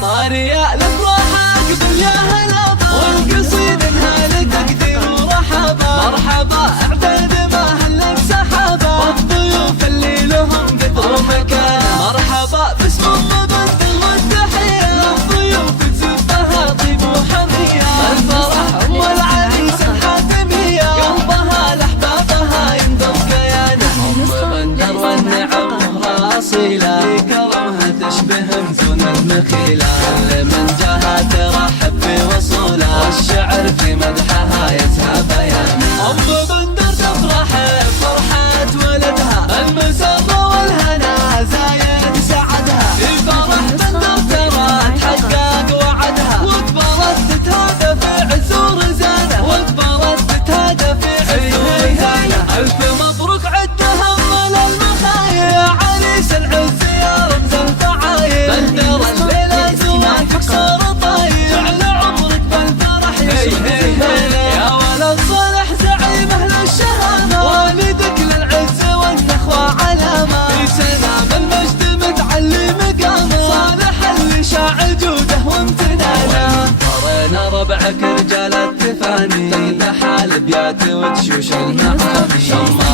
طاري الافراح قبل يا هلا والقصيد انها لتقدير ورحبا مرحبا اعداد ما هلت سحابا والضيوف اللي لهم قدر ومكان مرحبا باسم الضبط والتحية للضيوف تزفها طيب وحمية الفرح والعريس الحاتمية قلبها لاحبابها ينذر كيانه بندر والنعم اصيلة لكرمها تشبه مزون المخيلة كل من جاها ترحب في وصولها والشعر في مدحها يسهى بيانه بندر تفرح بفرحة ولدها المسرة والهنا زايد سعدها في فرح بندر ترى تحقق وعدها وكبرت تتهادى في عز ورزانه وكبرت تتهادى في عز ورزانه ألف مبروك عدها من المخايا عريس العز يا رمز الفعايل بندر الليلة زواجك صار طاير جعل عمرك بالفرح يشوف يا ولد صالح زعيم اهل الشهامة والدك للعز والنخوة علامة في سلام المجد متعلي مقامه صالح اللي شاع جوده وامتنانه طرينا ربعك رجال التفاني تمدح الابيات وتشوش المعاني شمر